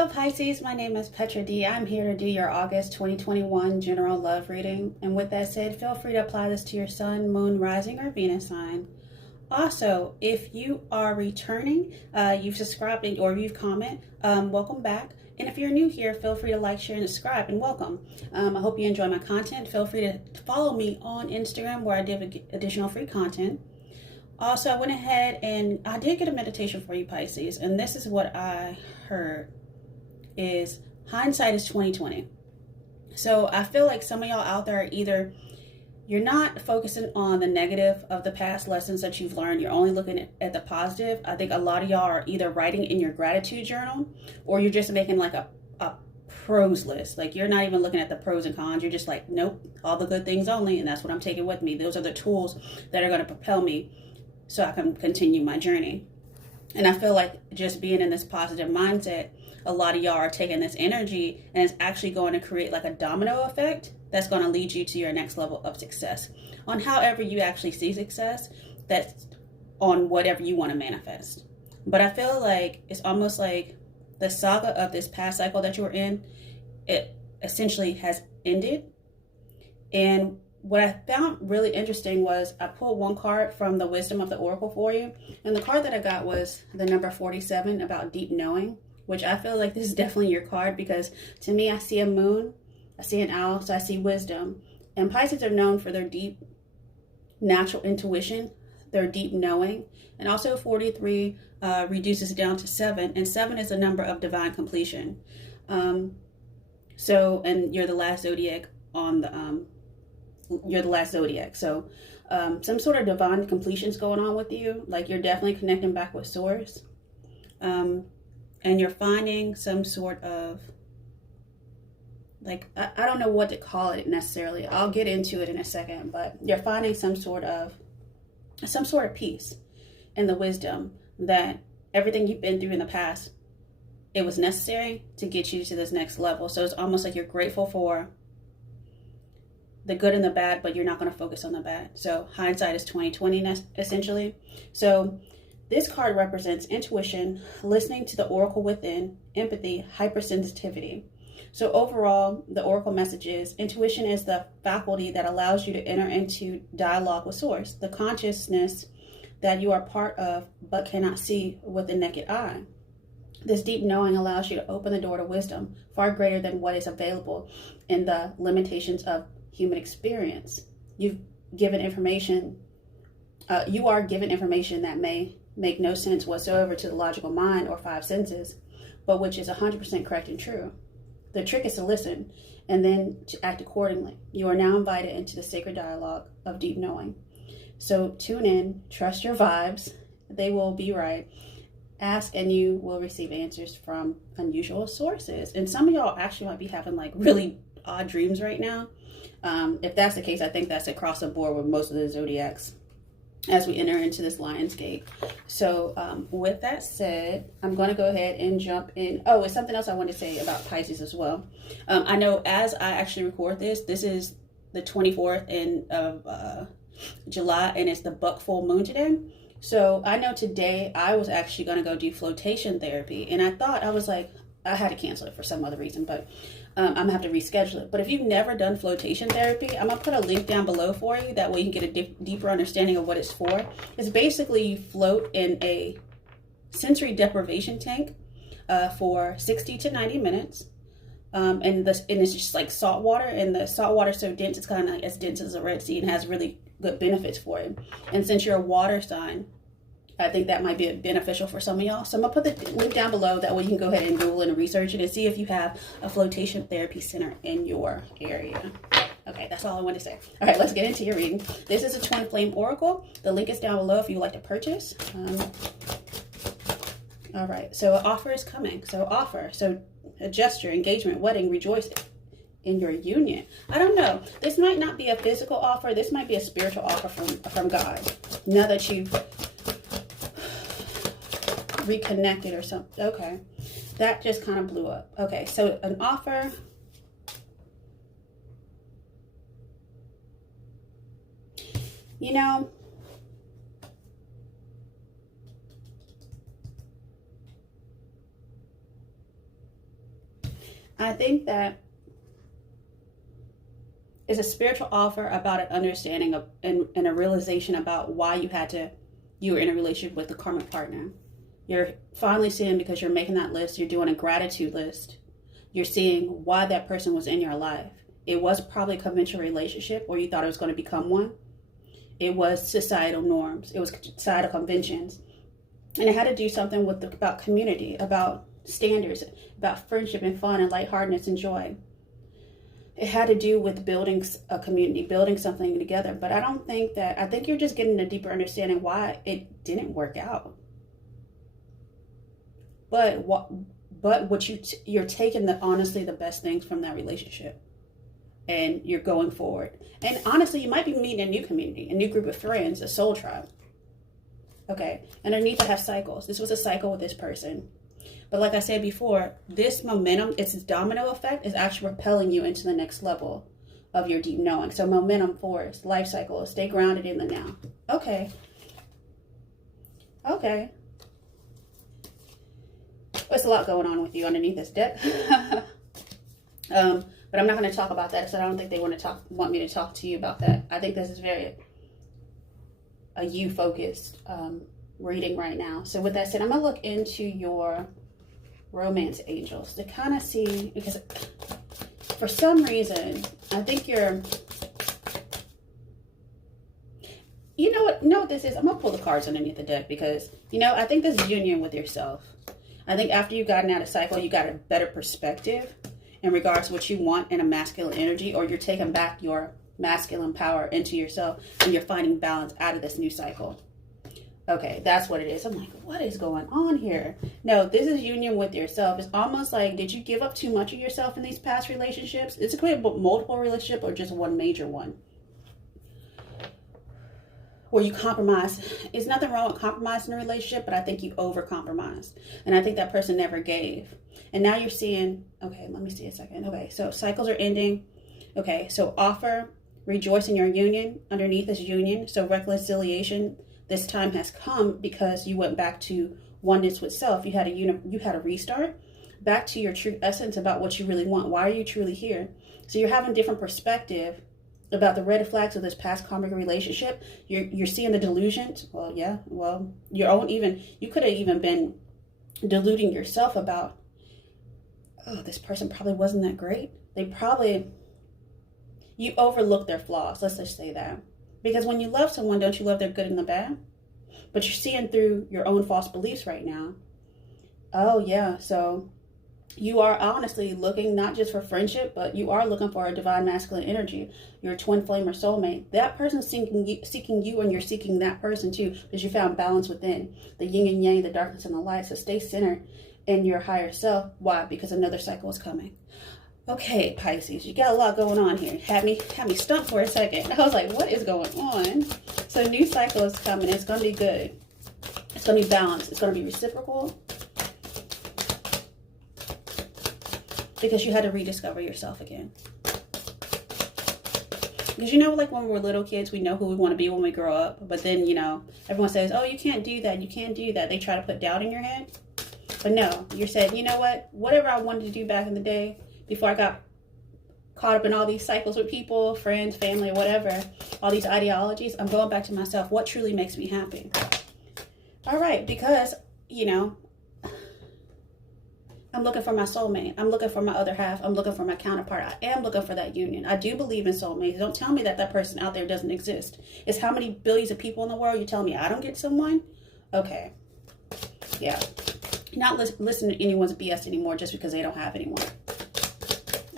Hello Pisces, my name is Petra D. I'm here to do your August 2021 general love reading. And with that said, feel free to apply this to your sun, moon, rising, or Venus sign. Also, if you are returning, you've subscribed or you've commented, welcome back. And if you're new here, feel free to like, share, and subscribe, and welcome. I hope you enjoy my content. Feel free to follow me on Instagram where I give additional free content. Also, I went ahead and I did get a meditation for you, Pisces, and this is what I heard. Is hindsight is 2020. So I feel like some of y'all out there are either you're not focusing on the negative of the past lessons that you've learned. You're only looking at the positive. I think a lot of y'all are either writing in your gratitude journal or you're just making like a pros list. Like you're not even looking at the pros and cons. You're just like, nope, all the good things only. And that's what I'm taking with me. Those are the tools that are going to propel me so I can continue my journey. And I feel like just being in this positive mindset, a lot of y'all are taking this energy and it's actually going to create like a domino effect that's going to lead you to your next level of success. On however you actually see success, that's on whatever you want to manifest. But I feel like it's almost like the saga of this past cycle that you were in, it essentially has ended. And what I found really interesting was I pulled one card from the Wisdom of the Oracle for you. And the card that I got was the number 47 about deep knowing, which I feel like this is definitely your card because to me, I see a moon, I see an owl, so I see wisdom. And Pisces are known for their deep natural intuition, their deep knowing. And also 43 reduces down to 7. And 7 is a number of divine completion. And you're the last zodiac on the... you're the last zodiac. So some sort of divine completion's going on with you. Like you're definitely connecting back with source. And you're finding some sort of, like, I don't know what to call it necessarily. I'll get into it in a second, but you're finding some sort of peace in the wisdom that everything you've been through in the past, it was necessary to get you to this next level. So it's almost like you're grateful for the good and the bad, but you're not going to focus on the bad. So hindsight is 2020 essentially. So this card represents intuition, listening to the oracle within, empathy, hypersensitivity. So overall, the oracle message is intuition is the faculty that allows you to enter into dialogue with source, the consciousness that you are part of but cannot see with the naked eye. This deep knowing allows you to open the door to wisdom, far greater than what is available in the limitations of human experience. You are given information that may make no sense whatsoever to the logical mind or five senses, but which is 100% correct and true. The trick is to listen and then to act accordingly. You are now invited into the sacred dialogue of deep knowing. So tune in, trust your vibes, they will be right. Ask and you will receive answers from unusual sources. And some of y'all actually might be having like really odd dreams right now. If that's the case, I think that's across the board with most of the zodiacs as we enter into this Lion's Gate. So with that said, I'm going to go ahead and jump in. Oh, it's something else I want to say about Pisces as well. I know as I actually record this is the 24th of July, and it's the buck full moon today. So I know today I was actually going to go do flotation therapy, and I had to cancel it for some other reason, but I'm gonna have to reschedule it. But if you've never done flotation therapy, I'm gonna put a link down below for you. That way you can get a deeper understanding of what it's for. It's basically you float in a sensory deprivation tank for 60 to 90 minutes. And it's just like salt water, and the salt water is so dense, it's kind of like as dense as the Red Sea and has really good benefits for you. And since you're a water sign, I think that might be beneficial for some of y'all. So I'm going to put the link down below. That way you can go ahead and Google and research it and see if you have a flotation therapy center in your area. Okay, that's all I want to say. All right, let's get into your reading. This is a Twin Flame Oracle. The link is down below if you would like to purchase. All right, so an offer is coming. So a gesture, engagement, wedding, rejoice in your union. I don't know. This might not be a physical offer. This might be a spiritual offer from God. Now that you've reconnected or something. Okay, that just kind of blew up. Okay, so an offer. You know, I think that it's a spiritual offer about an understanding of and a realization about why you were in a relationship with a karmic partner. You're finally seeing, because you're making that list, you're doing a gratitude list. You're seeing why that person was in your life. It was probably a conventional relationship, or you thought it was going to become one. It was societal norms. It was societal conventions. And it had to do something about community, about standards, about friendship and fun and lightheartedness and joy. It had to do with building a community, building something together. But I think you're just getting a deeper understanding why it didn't work out. But you're taking honestly the best things from that relationship, and you're going forward. And honestly, you might be meeting a new community, a new group of friends, a soul tribe. Okay, underneath I have cycles. This was a cycle with this person. But like I said before, this momentum, its domino effect, is actually propelling you into the next level of your deep knowing. So momentum force, life cycle, stay grounded in the now. Okay. There's a lot going on with you underneath this deck. But I'm not going to talk about that, because I don't think they want me to talk to you about that. I think this is very a you-focused reading right now. So with that said, I'm going to look into your romance angels to kind of see, because for some reason, I think you know what this is? I'm going to pull the cards underneath the deck, because, I think this is union with yourself. I think after you've gotten out of cycle, you got a better perspective in regards to what you want in a masculine energy, or you're taking back your masculine power into yourself, and you're finding balance out of this new cycle. Okay, that's what it is. I'm like, what is going on here? No, this is union with yourself. It's almost like, did you give up too much of yourself in these past relationships? It's a multiple relationship or just one major one where you compromise. There's nothing wrong with compromising a relationship, but I think you over-compromised. And I think that person never gave. And now you're seeing, okay, let me see a second. Okay, so cycles are ending. Okay, so offer, rejoice in your union. Underneath this union, so reconciliation this time has come because you went back to oneness with self. You had a restart back to your true essence about what you really want. Why are you truly here? So you're having different perspective about the red flags of this past karmic relationship. You're seeing the delusions. Well, yeah. Well, you could have even been deluding yourself about, oh, this person probably wasn't that great. You overlook their flaws. Let's just say that. Because when you love someone, don't you love their good and the bad? But you're seeing through your own false beliefs right now. Oh, yeah. So you are honestly looking not just for friendship, but you are looking for a divine masculine energy. Your twin flame or soulmate. That person's seeking you, and you're seeking that person too, because you found balance within. The yin and yang, the darkness and the light. So stay centered in your higher self. Why? Because another cycle is coming. Okay, Pisces, you got a lot going on here. Had me stumped for a second. I was like, what is going on? So new cycle is coming. It's going to be good. It's going to be balanced. It's going to be reciprocal. Because you had to rediscover yourself again. Because like when we're little kids, we know who we want to be when we grow up. But then, everyone says, oh, you can't do that. You can't do that. They try to put doubt in your head. But no, you said, you know what? Whatever I wanted to do back in the day, before I got caught up in all these cycles with people, friends, family, whatever, all these ideologies, I'm going back to myself. What truly makes me happy? All right, because, I'm looking for my soulmate. I'm looking for my other half. I'm looking for my counterpart. I am looking for that union. I do believe in soulmates. Don't tell me that person out there doesn't exist. It's how many billions of people in the world. You tell me I don't get someone? Okay. Yeah. Not listening to anyone's BS anymore just because they don't have anyone.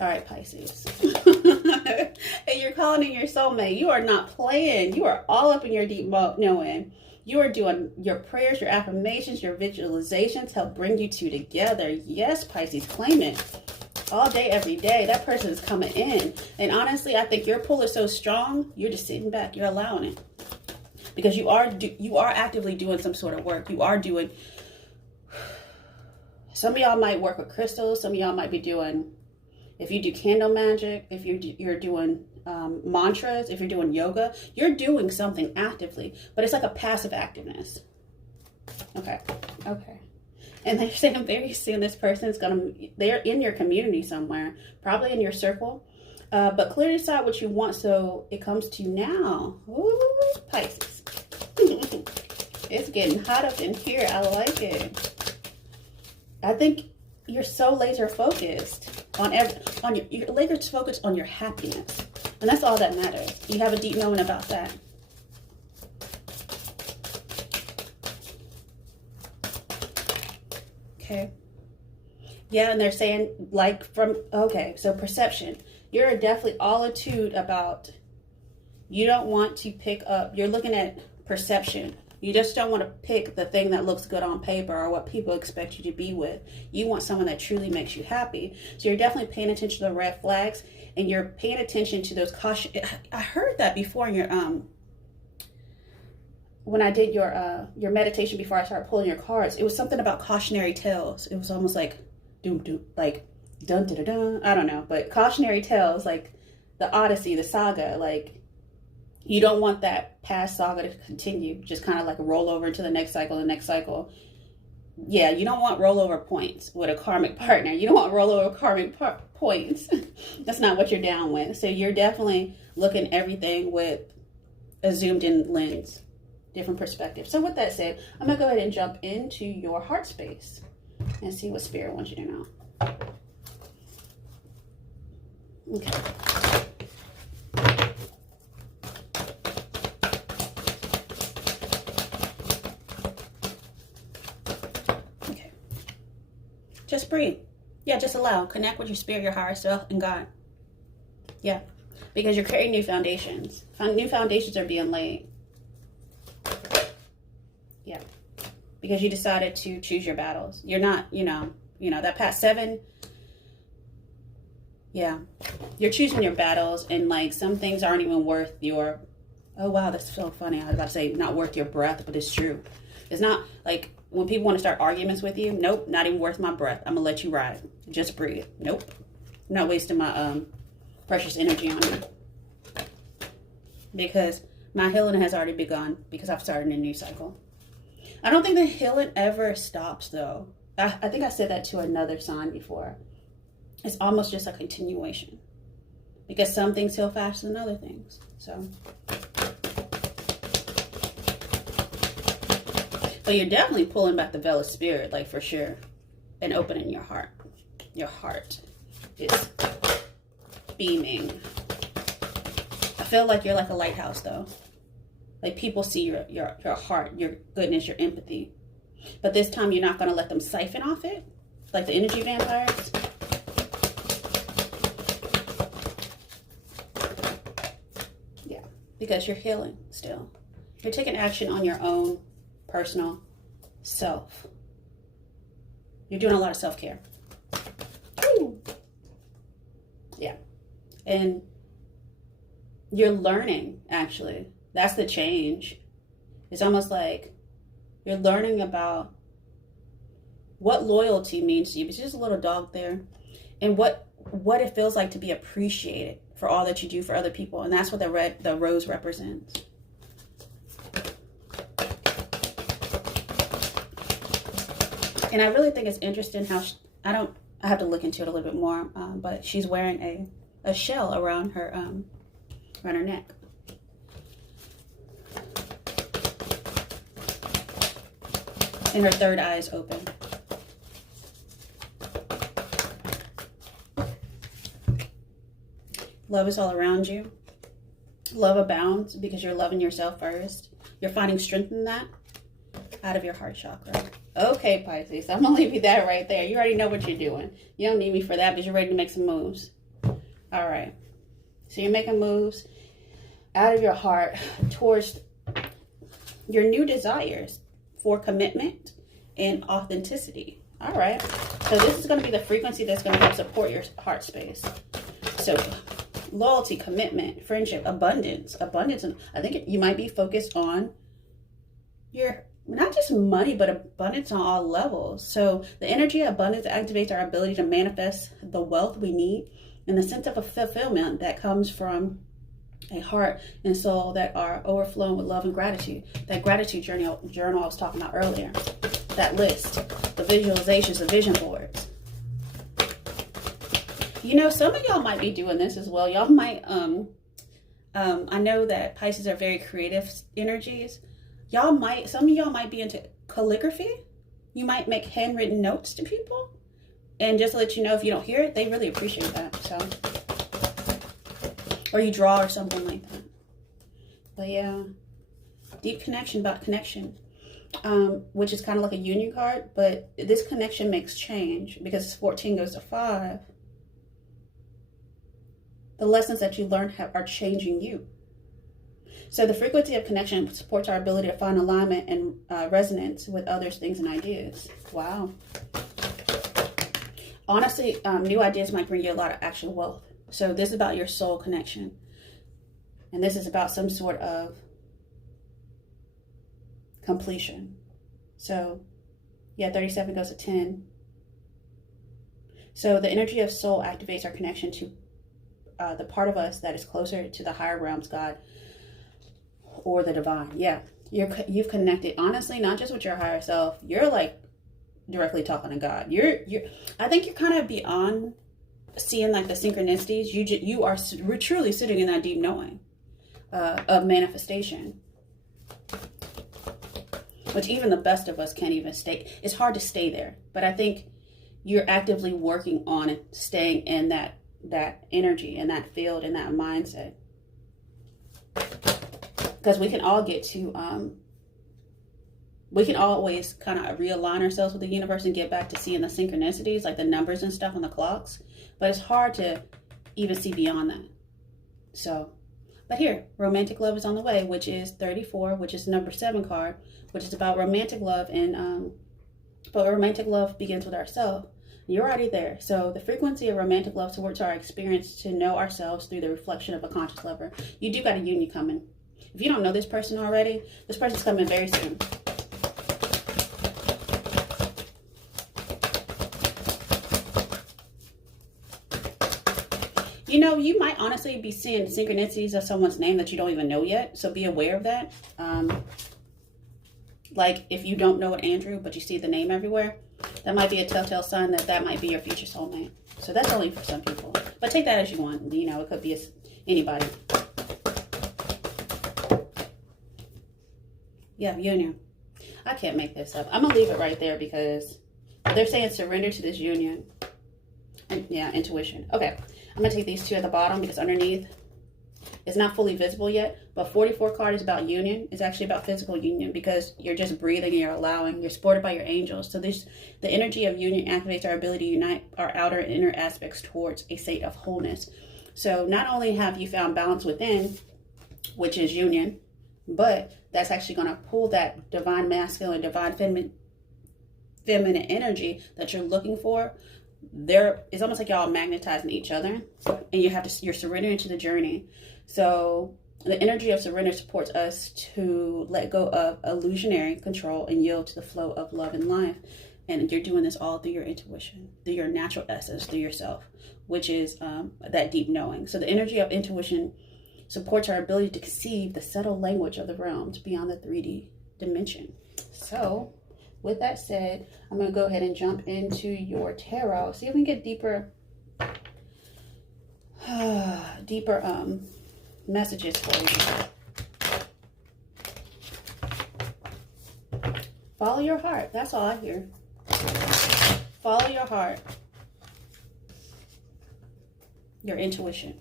All right, Pisces. And you're calling in your soulmate. You are not playing. You are all up in your deep knowing. You are doing your prayers, your affirmations, your visualizations help bring you two together. Yes, Pisces, claim it. All day, every day. That person is coming in. And honestly, I think your pull is so strong, you're just sitting back. You're allowing it. Because you are actively doing some sort of work. You are doing... Some of y'all might work with crystals. Some of y'all might be doing... If you do candle magic, if you're doing mantras, if you're doing yoga, you're doing something actively, but it's like a passive activeness. Okay. And they're saying very soon this person is they're in your community somewhere, probably in your circle. But clearly decide what you want so it comes to you now. Ooh, Pisces. It's getting hot up in here. I like it. I think you're so laser focused on you're laser focused on your happiness. And that's all that matters. You have a deep knowing about that. Okay. Yeah, and they're saying like so perception. You're definitely all attuned about, you don't want to pick up, you're looking at perception. You just don't want to pick the thing that looks good on paper or what people expect you to be with. You want someone that truly makes you happy. So you're definitely paying attention to the red flags, and you're paying attention to those caution. I heard that before in your when I did your meditation before I started pulling your cards. It was something about cautionary tales. It was almost like like dun dun dun dun. I don't know, but cautionary tales, like the Odyssey, the saga, like you don't want that past saga to continue, just kind of like a rollover into the next cycle. Yeah, you don't want rollover points with a karmic partner. You don't want rollover karmic points. That's not what you're down with. So you're definitely looking everything with a zoomed in lens, different perspective. So with that said, I'm going to go ahead and jump into your heart space and see what Spirit wants you to know. Okay. Just breathe. Yeah, just allow. Connect with your spirit, your higher self, and God. Yeah. Because you're creating new foundations. New foundations are being laid. Yeah. Because you decided to choose your battles. You're not, that past 7. Yeah. You're choosing your battles, and like some things aren't even worth your, oh wow, that's so funny. I was about to say not worth your breath, but it's true. It's not like, when people want to start arguments with you, nope, not even worth my breath. I'm going to let you ride. Just breathe. Nope. I'm not wasting my precious energy on you. Because my healing has already begun, because I've started a new cycle. I don't think the healing ever stops, though. I think I said that to another sign before. It's almost just a continuation. Because some things heal faster than other things. So... But you're definitely pulling back the veil of spirit, like for sure, and opening your heart. Your heart is beaming. I feel like you're like a lighthouse, though. Like people see your heart, your goodness, your empathy. But this time you're not going to let them siphon off it, like the energy vampires. Yeah, because you're healing still. You're taking action on your own personal self. You're doing a lot of self-care. Yeah. And you're learning, actually. That's the change. It's almost like you're learning about what loyalty means to you. It's just a little dog there. And what it feels like to be appreciated for all that you do for other people. And that's what the rose represents. And I really think it's interesting how I have to look into it a little bit more, but she's wearing a shell around her neck. And her third eye is open. Love is all around you. Love abounds because you're loving yourself first. You're finding strength in that out of your heart chakra. Okay, Pisces, I'm going to leave you that right there. You already know what you're doing. You don't need me for that because you're ready to make some moves. All right. So you're making moves out of your heart towards your new desires for commitment and authenticity. All right. So this is going to be the frequency that's going to help support your heart space. So loyalty, commitment, friendship, abundance. And I think you might be focused on your not just money, but abundance on all levels. So the energy of abundance activates our ability to manifest the wealth we need and the sense of a fulfillment that comes from a heart and soul that are overflowing with love and gratitude. That gratitude journal I was talking about earlier. that list, the visualizations, the vision boards. You know, some of y'all might be doing this as well. Y'all might, I know that Pisces are very creative energies. Some of y'all might be into calligraphy. You might make handwritten notes to people. And just to let you know, if you don't hear it, they really appreciate that. So, or you draw or something like that. But yeah, deep connection, about connection, which is kind of like a union card. But this connection makes change because 14 goes to 5. The lessons that you learn are changing you. So the frequency of connection supports our ability to find alignment and resonance with others, things, and ideas. Wow. Honestly, new ideas might bring you a lot of actual wealth. So this is about your soul connection. And this is about some sort of completion. So, yeah, 37 goes to 10. So the energy of soul activates our connection to the part of us that is closer to the higher realms, God, or the divine. Yeah, you've connected, honestly, not just with your higher self. You're like directly talking to God. I think you're kind of beyond seeing like the synchronicities. You are truly sitting in that deep knowing of manifestation, which even the best of us can't even stay. It's hard to stay there, but I think you're actively working on it, staying in that energy, in that field, in that mindset. Because we can all get to, we can always kind of realign ourselves with the universe and get back to seeing the synchronicities, like the numbers and stuff on the clocks. But it's hard to even see beyond that. So, but here, romantic love is on the way, which is 34, which is the number 7 card, which is about romantic love. And, but romantic love begins with ourselves. You're already there. So the frequency of romantic love supports our experience to know ourselves through the reflection of a conscious lover. You do got a union coming. If you don't know this person already, this person's coming very soon. You know, you might honestly be seeing synchronicities of someone's name that you don't even know yet. So be aware of that. Like if you don't know it, Andrew, but you see the name everywhere, that might be a telltale sign that that might be your future soulmate. So that's only for some people. But take that as you want. You know, it could be anybody. Yeah, union. I can't make this up. I'm going to leave it right there because they're saying surrender to this union. And yeah, intuition. Okay. I'm going to take these two at the bottom because underneath it's not fully visible yet. But 44 card is about union. It's actually about physical union because you're just breathing and you're allowing. You're supported by your angels. So the energy of union activates our ability to unite our outer and inner aspects towards a state of wholeness. So not only have you found balance within, which is union, but that's actually going to pull that divine masculine, divine feminine energy that you're looking for. It's almost like y'all magnetizing each other, and you're surrendering to the journey. So the energy of surrender supports us to let go of illusionary control and yield to the flow of love and life. And you're doing this all through your intuition, through your natural essence, through yourself, which is that deep knowing. So the energy of intuition supports our ability to conceive the subtle language of the realms beyond the 3D dimension. So with that said, I'm going to go ahead and jump into your tarot. See if we can get deeper messages for you. Follow your heart. That's all I hear. Follow your heart. Your intuition.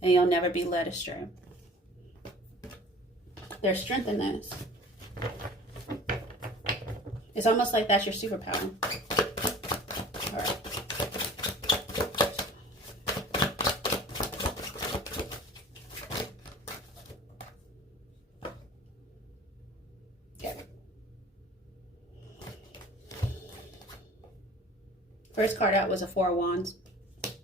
And you'll never be led astray. There's strength in this. It's almost like that's your superpower. All right. Okay. First card out was a 4 of Wands,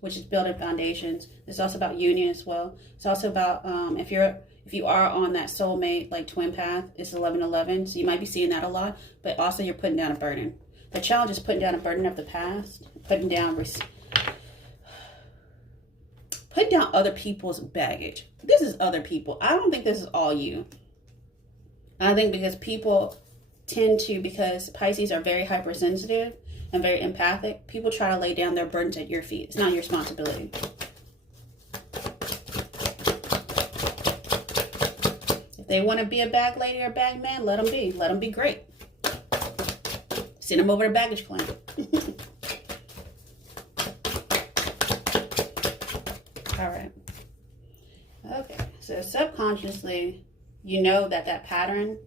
which is building foundations. It's also about union as well. It's also about if you are on that soulmate, like twin path, it's 11-11. So you might be seeing that a lot, but also you're putting down a burden. The challenge is putting down a burden of the past, putting down other people's baggage. This is other people. I don't think this is all you. I think because people tend to, because Pisces are very hypersensitive and very empathic, people try to lay down their burdens at your feet. It's not your responsibility. If they want to be a bag lady or a bag man, let them be. Let them be great. Send them over to baggage claim. All right. Okay. So subconsciously, you know that pattern,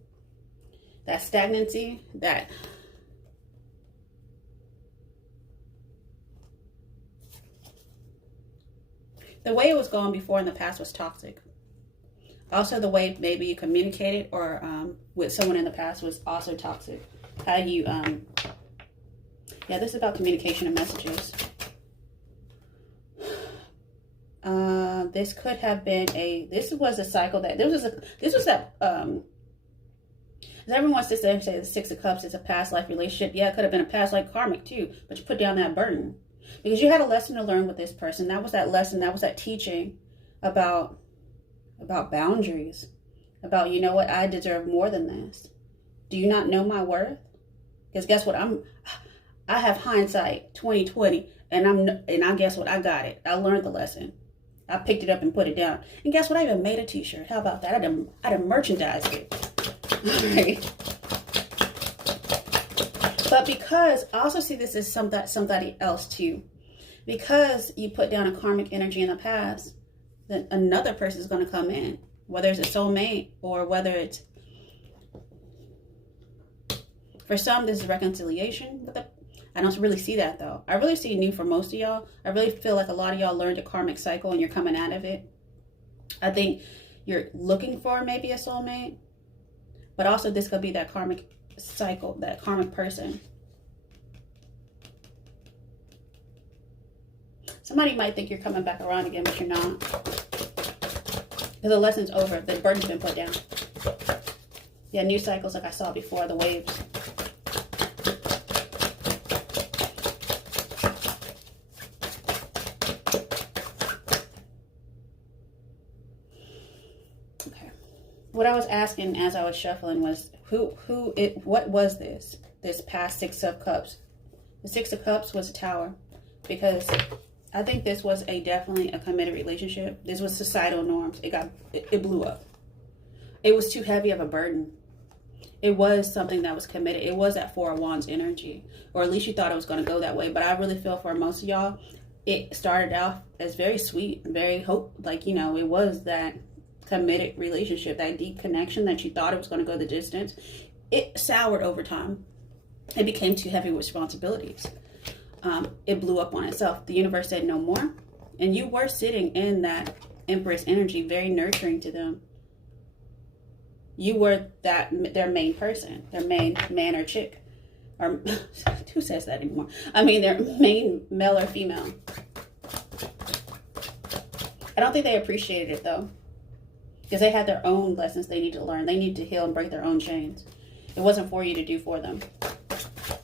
that stagnancy, that the way it was going before in the past was toxic. Also, the way maybe you communicated or with someone in the past was also toxic. How you, yeah, this is about communication and messages. This could have been this was a cycle that, as everyone wants to say the Six of Cups is a past life relationship. Yeah, it could have been a past life karmic too, but you put down that burden because you had a lesson to learn with this person. That was that lesson. That was that teaching about boundaries, about, you know what, I deserve more than this. Do you not know my worth? Because guess what, I have hindsight 2020, and I guess what, I got it. I learned the lesson. I picked it up and put it down. And guess what? I even made a t-shirt. How about that? I done merchandised it. All right. But because I also see this as somebody else too. Because you put down a karmic energy in the past, then another person is going to come in. Whether it's a soulmate or whether it's, for some, this is reconciliation. But I don't really see that though. I really see new for most of y'all. I really feel like a lot of y'all learned a karmic cycle and you're coming out of it. I think you're looking for maybe a soulmate, but also this could be that karmic cycle, that karmic person. Somebody might think you're coming back around again, but you're not. Because the lesson's over. The burden's been put down. Yeah, new cycles like I saw before, the waves. What I was asking as I was shuffling was what was this past Six of Cups? The Six of Cups was a Tower, because I think this was definitely a committed relationship. This was societal norms. It blew up. It was too heavy of a burden. It was something that was committed. It was that Four of Wands energy, or at least you thought it was going to go that way. But I really feel for most of y'all, it started off as very sweet, very hope, like, you know, it was that committed relationship, that deep connection that you thought it was going to go the distance. It soured over time. It became too heavy with responsibilities. It blew up on itself. The universe said no more, and you were sitting in that Empress energy, very nurturing to them. You were their main person, their main man or chick, or who says that anymore? I mean, their main male or female. I don't think they appreciated it though, because they had their own lessons they need to learn. They need to heal and break their own chains. It wasn't for you to do for them.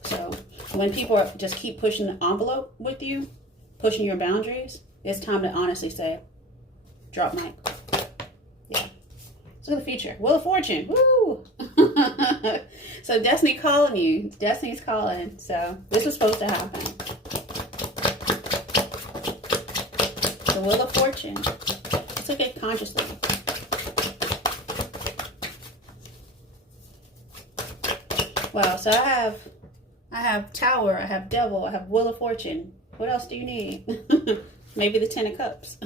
So when people just keep pushing the envelope with you, pushing your boundaries, it's time to honestly say, drop mic. Yeah. Let's look at the future. Wheel of Fortune. Woo! So Destiny calling you. Destiny's calling. So this was supposed to happen. The Wheel of Fortune. Let's look at it consciously. Wow, so I have Tower, I have Devil, I have Wheel of Fortune. What else do you need? Maybe the Ten of Cups.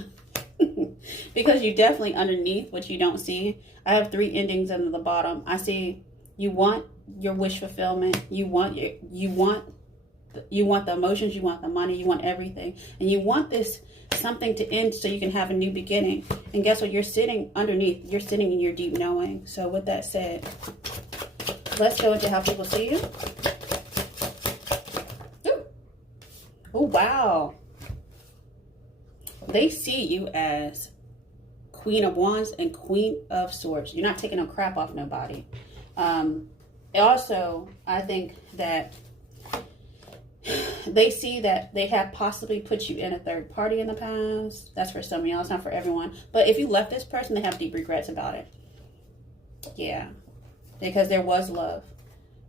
Because you definitely underneath what you don't see. I have three endings under the bottom. I see you want your wish fulfillment. You want the emotions, you want the money, you want everything. And you want something to end so you can have a new beginning. And guess what? You're sitting underneath. You're sitting in your deep knowing. So with that said, let's go into how people see you. Ooh. Oh, wow. They see you as Queen of Wands and Queen of Swords. You're not taking no crap off nobody. Also, I think that they see that they have possibly put you in a third party in the past. That's for some of y'all. It's not for everyone. But if you left this person, they have deep regrets about it. Yeah. Because there was love.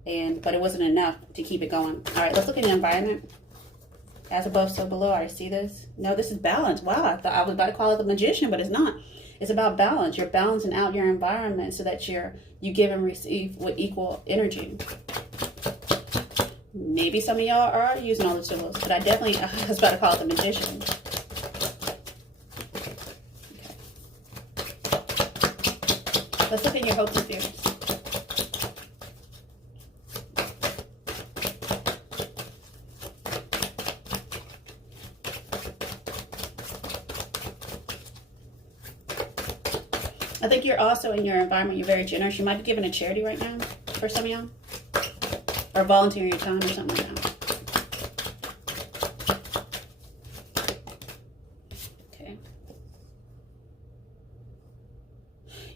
but it wasn't enough to keep it going. All right, let's look at the environment. As above, so below. I see this. No, this is balance. Wow, I thought I was about to call it the magician, but it's not. It's about balance. You're balancing out your environment so that you give and receive with equal energy. Maybe some of y'all are using all the tools, but I was about to call it the magician. Okay. Let's look at your hopes and fears. I think you're also in your environment, you're very generous. You might be giving a charity right now for some of y'all. Or volunteering your time or something like that. Okay.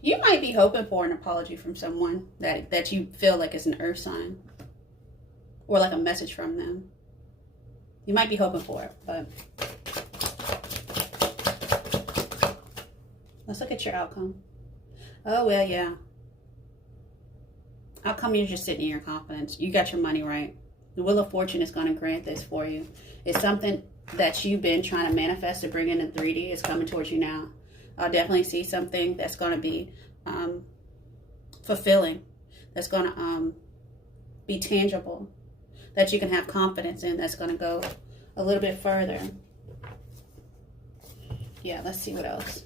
You might be hoping for an apology from someone that you feel like is an earth sign. Or like a message from them. You might be hoping for it, but let's look at your outcome. Oh, well, yeah. Outcome, you're just sitting in your confidence. You got your money right. The Wheel of Fortune is going to grant this for you. It's something that you've been trying to manifest to bring in 3D. It's coming towards you now. I'll definitely see something that's going to be fulfilling. That's going to be tangible. That you can have confidence in. That's going to go a little bit further. Yeah, let's see what else.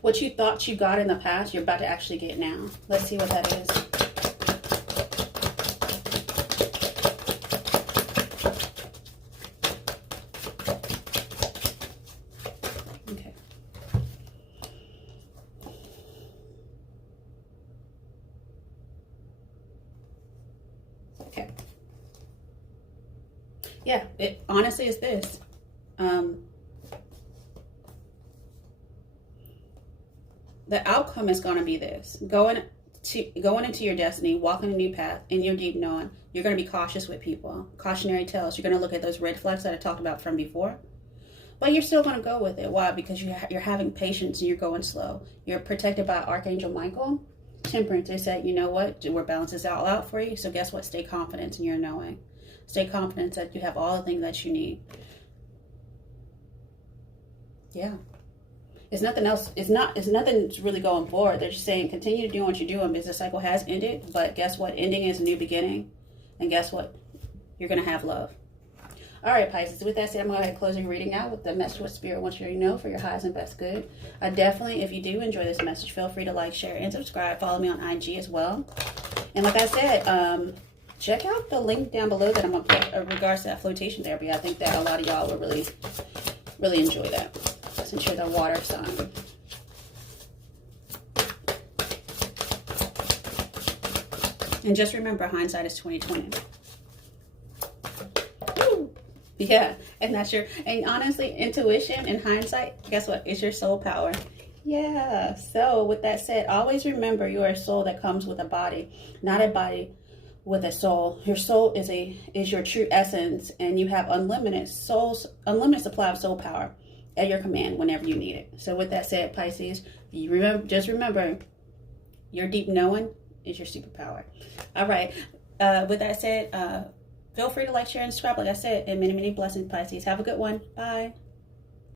What you thought you got in the past, you're about to actually get now. Let's see what that is. Okay. Okay. Yeah, it honestly is this. The outcome is going to be this. Going into your destiny, walking a new path, in your deep knowing, you're going to be cautious with people. Cautionary tales. You're going to look at those red flags that I talked about from before. But you're still going to go with it. Why? Because you're having patience and you're going slow. You're protected by Archangel Michael. Temperance. They said, you know what? We're balancing this all out for you. So guess what? Stay confident in your knowing. Stay confident that you have all the things that you need. Yeah. It's nothing else. It's nothing really going forward. They're just saying continue to do what you're doing. Business cycle has ended, but guess what? Ending is a new beginning. And guess what? You're going to have love. All right, Pisces. With that said, I'm going to go ahead and close your reading out with the message what Spirit wants you to know for your highest and best good. Definitely, if you do enjoy this message, feel free to like, share, and subscribe. Follow me on IG as well. And like I said, check out the link down below that I'm going to put in regards to that flotation therapy. I think that a lot of y'all will really, really enjoy that. Since you're the water sign. And just remember, hindsight is 20/20. Yeah, and honestly, intuition and hindsight, guess what? It's your soul power. Yeah. So with that said, always remember you are a soul that comes with a body, not a body with a soul. Your soul is your true essence, and you have unlimited supply of soul power at your command whenever you need it. So with that said, Pisces, just remember, your deep knowing is your superpower. All right. With that said, feel free to like, share, and subscribe. Like I said, and many, many blessings, Pisces. Have a good one. Bye.